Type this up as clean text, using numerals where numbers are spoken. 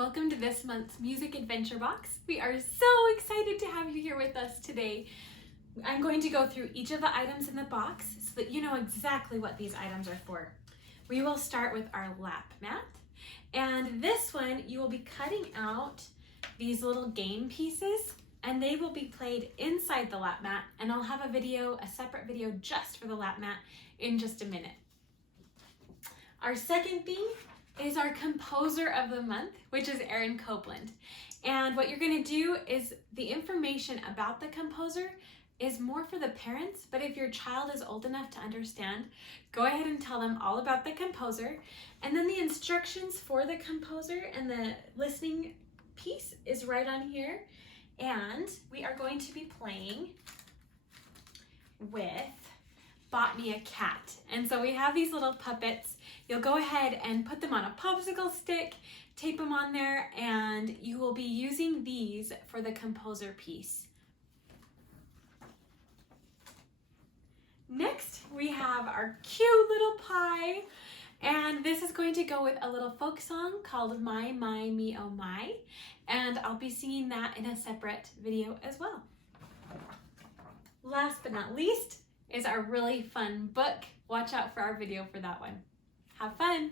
Welcome to this month's Music Adventure Box. We are so excited to have you here with us today. I'm going to go through each of the items in the box so that you know exactly what these items are for. We will start with our lap mat, and this one you will be cutting out these little game pieces and they will be played inside the lap mat, and I'll have a separate video just for the lap mat in just a minute. Our second thing is our composer of the month, which is Aaron Copeland. And what you're going to do is the information about the composer is more for the parents, but if your child is old enough to understand, go ahead and tell them all about the composer. And then the instructions for the composer and the listening piece is right on here. And we are going to be playing with Bought Me a Cat. And so we have these little puppets. You'll go ahead and put them on a popsicle stick, tape them on there, and you will be using these for the composer piece. Next, we have our cute little pie, and this is going to go with a little folk song called My, Me, Oh My, and I'll be singing that in a separate video as well. Last but not least is our really fun book. Watch out for our video for that one. Have fun!